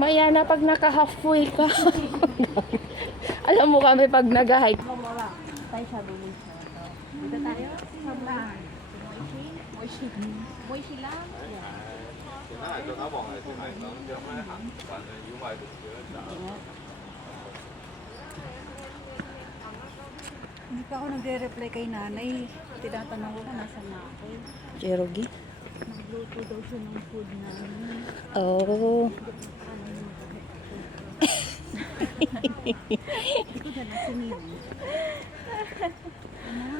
Mamaya na pag naka-halfway ka. Alam mo kami pag nag-hike. Tayo sa dulo. Dito tayo? Saan? Moishi lang? Hindi pa ako nagre-reply kay nanay. Tinatanong ko kung nasan na ako. Jerogi? Nagluto daw siya ng food namin. Oh. Hindi ko na nasinili.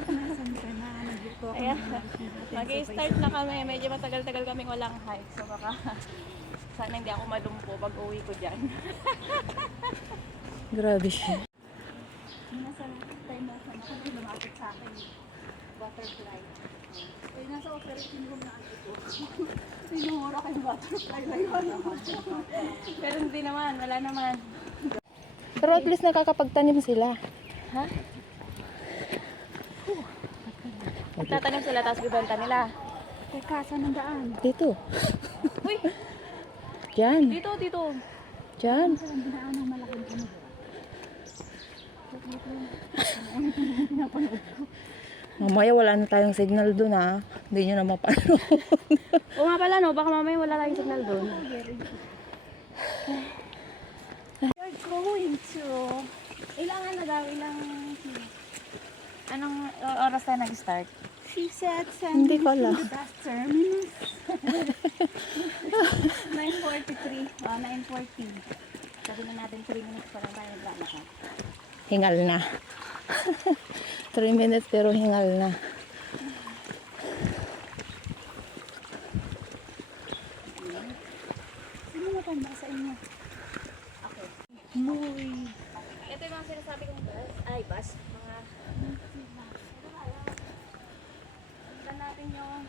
Nasan ka na? Nagluto ako ng Mag-i-start na kami. Medyo matagal-tagal kaming walang hike. So baka sana hindi ako malumpo pag uwi ko dyan. Grabe siya. nasa time na sana ko may lumapit sa akin. Butterfly. Eh, nasa operating room na ako. Sinumura kayo butterfly ngayon. Pero hindi naman. Wala naman. Pero at least nakakapagtanim sila. Ha? Magtatanim sila tapos bibenta nila. Teka, saan ang daan? Dito. Uy! Diyan. Dito, dito. Diyan. Saan ang daan ng malaking puno? Mamaya wala na tayong signal dun ha. Hindi nyo na mapanood. O nga pala no, baka mamaya wala tayong signal doon. You're going to... Ilang ano daw, ilang... Anong oras tayo nag-start? She said, Hindi ko alam. the bus terminus. 9:43. 9:40. Sabi na natin 3 minutes para tayo naglalakad. Hingal na. 3 minutes pero hingal na. Sino matanda sa inyo? Okay. Muy. Ito yung mga sinasabi kong bus. Ay, bus. Mga... Tignan natin yung...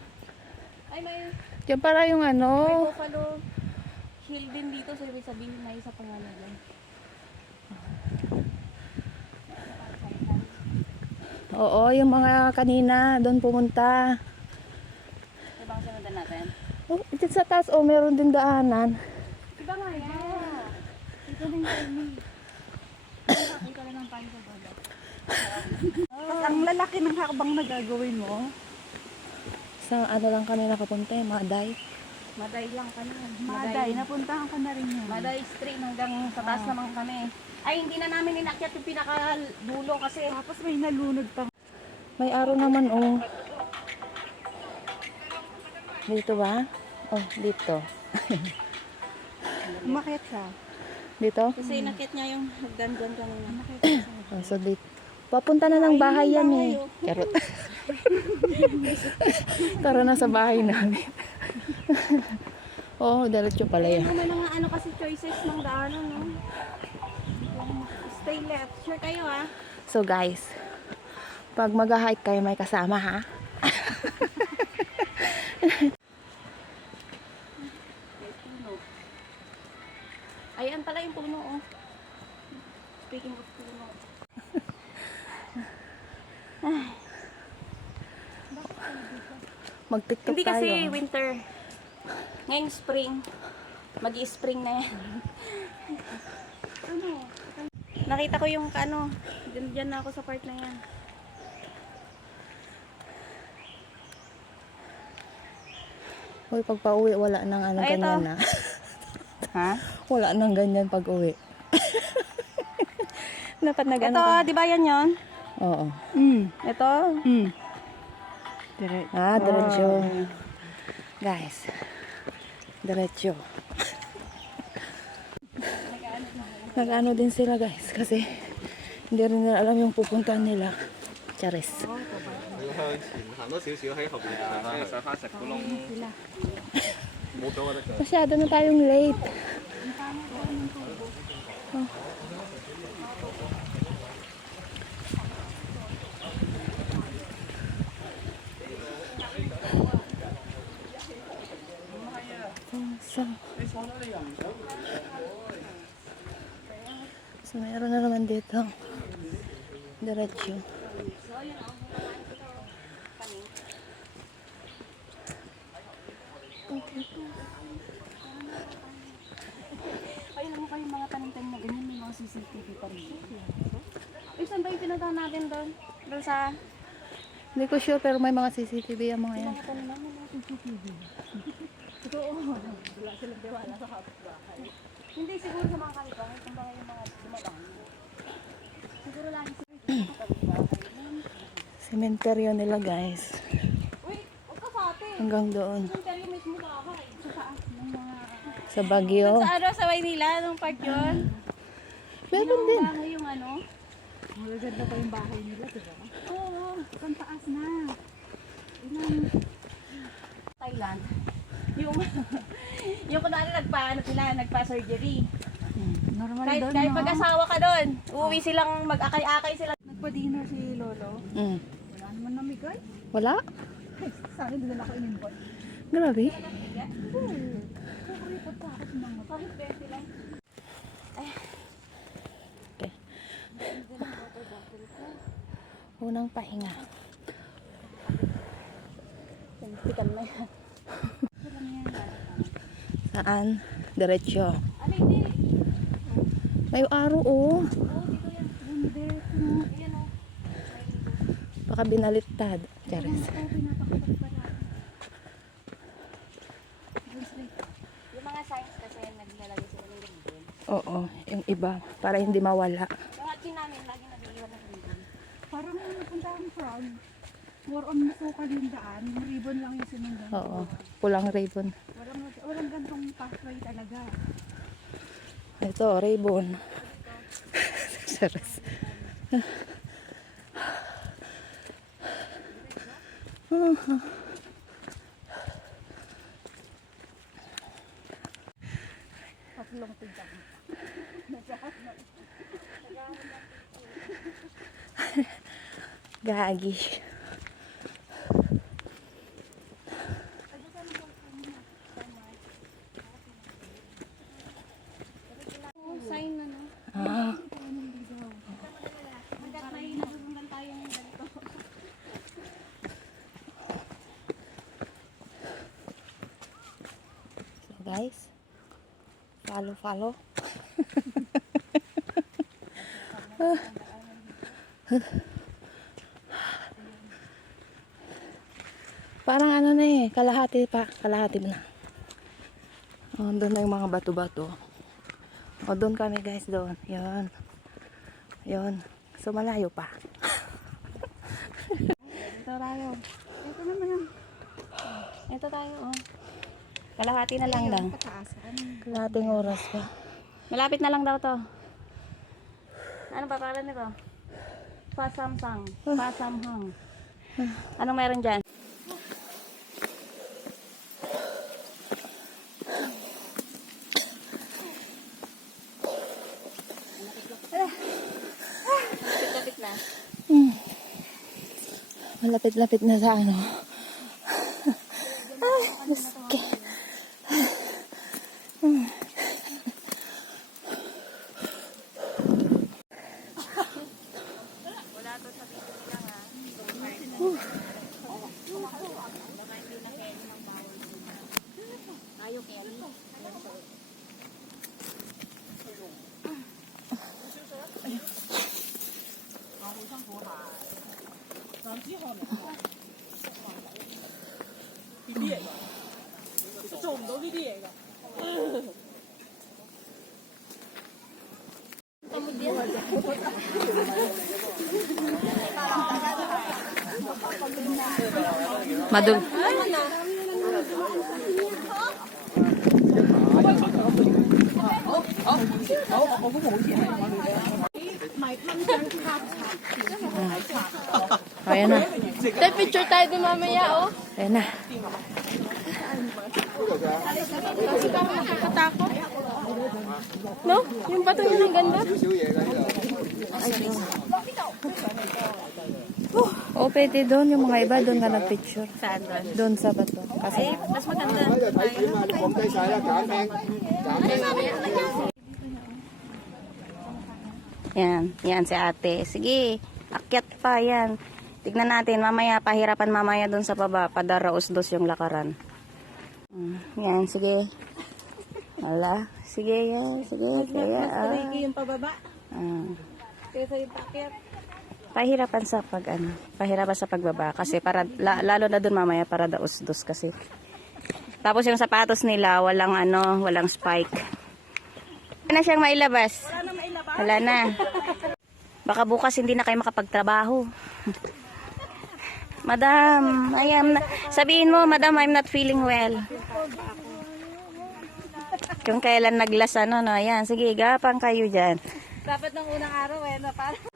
Ay, may Diyan para yung ano. Buffalo Hill din dito. So, ibig sabihin may isa pang ano din. Oo, yung mga kanina doon pumunta. Ito bang sundan natin? Oh, dito sa taas oh, meron din daanan. Iba nga yan. Ito na yung timing. Ito na ng paano sa baba. Ang lalaki ng hakbang na gagawin mo. Sa ano lang kami nakapunta, Maday. Maday lang kami. Maday, napuntahan ko na rin yun. Maday Street hanggang sa taas naman kami. Ay, hindi na namin inakyat yung pinakadulo kasi Tapos may nalunod pa. May araw naman oh. Dito ba? Oh, dito. Umakyat siya. Dito? kasi inakyat niya yung hagdan-gan kanina. Oh, so dito. Papunta na ng bahay yan eh. Charot. Tara na sa bahay namin. Oh, diretso pala yan. May mga ano kasi choices ng daanan, no? Stay left. Sure kayo, ha? So guys, pag mag-hike kayo may kasama ha. Ayan pala yung puno, oh. Speaking of puno. Mag-tiktok Hindi tayo. kasi winter. Ngayong spring. Mag-i-spring na yan. Ano? Nakita ko yung ano. Diyan na ako sa part na yan. Hoy, pag pauwi wala nang ano Ay, ito. ganyan na. Ha? Wala nang ganyan pag uwi. Dapat nag-ano Ito, ka. di ba yan yun? Oo. Ito? Ah, diretso. Guys. Diretso. Nag-ano din sila guys kasi hindi rin nila alam yung pupuntahan nila. Charis. 行多少少喺後邊啊，跟住上翻石鼓窿，冇咗我得㗎。 Masyado na tayong late. Oh. So, meron na naman dito. Diretso. Ay, alam mo kayo mga tanim-tanim na ganyan, may mga CCTV pa rin. Eh, saan ba yung pinuntahan natin doon? Doon sa Hindi ko sure pero may mga CCTV ang mga yan. mga tanim namin ng CCTV. Totoo. Wala silang tiwala sa kapitbahay. Hindi, siguro sa mga kapitbahay. Kung baka yung mga dumadaan. Siguro lang sa kapitbahay. Sementeryo nila guys. Uy, huwag ka sa atin. Hanggang doon. Yung teryo mismo bahay. Sa taas ng mga... Sa Baguio. Sa ano, sa Maynila, nung part yun. Meron din. Bahay yung ano. Magaganda pa yung bahay nila, diba? Oo. Saan taas na? Thailand. Yung yung kunwari nagpa-surgery. Normal Kahit, doon, kahit no? mag-asawa ka doon, uuwi silang mag-akay-akay sila. Nagpa-dinner si Lolo. Mm. Wala naman namigay. Wala? Sa akin, doon ako in-invite. Grabe. Kukuripot pa ako sa mga. Kahit 20 lang. Okay. Unang pahinga. Sentikan mo yan. Saan? Diretso. Ano hindi? May araw oh. Oo, dito yan. Ayan o. Baka binaliktad. Charis. Yung mga signs kasi naglalagay sila ng ribbon. Oo. Yung iba. Para hindi mawala. Yung atin namin, lagi nag-iwan ng ribbon. Parang nung napunta ang frog, more on masukal yung daan, yung ribbon lang yung sinundan. Oo. Pulang ribbon. Walang gantong pathway talaga. Ito, ribbon. Charis. Patlong tigang. Gagi. Oh, sign na no. Ah. Hanggat may nasundan tayong ganito. So guys. Follow. Parang ano na eh, kalahati na. Oh, doon na yung mga bato-bato. Oh, doon kami guys, doon. Yun. So, malayo pa. Ito tayo. Ito naman ang Ito tayo, oh. Kalahati na lang daw. pataas. Kalahating oras pa. Malapit na lang daw to. Ano pa pala nito? Pasamsang. Pasamhang. Anong meron dyan? Lapit na. Malapit-lapit na sa ano. Maski. Madul. Ayan na. Tay, picture tayo din mamaya, oh. Ayan na. No? Yung bato yun ang ganda. O, pwede doon. Yung mga iba doon ka nag-picture. Saan doon? Doon sa bato. Kasi, Mas maganda. Yan si ate. Sige, akyat pa yan. Tignan natin, mamaya, pahirapan mamaya doon sa baba. Padaraos dos yung lakaran. Yan, sige. Wala. Sige, sige. Kaya, Tricky yung pababa. ah. Kaysa yung pakyat. Pahirapan sa pagbaba kasi para lalo na dun mamaya para daos-dos kasi. Tapos yung sapatos nila walang spike. Wala na siyang mailabas. Wala na. Baka bukas hindi na kayo makapagtrabaho. Madam, sabihin mo, Madam, I'm not feeling well. Kung kailan naglas no, ayan, sige, gapang kayo dyan. Dapat ng unang araw na parang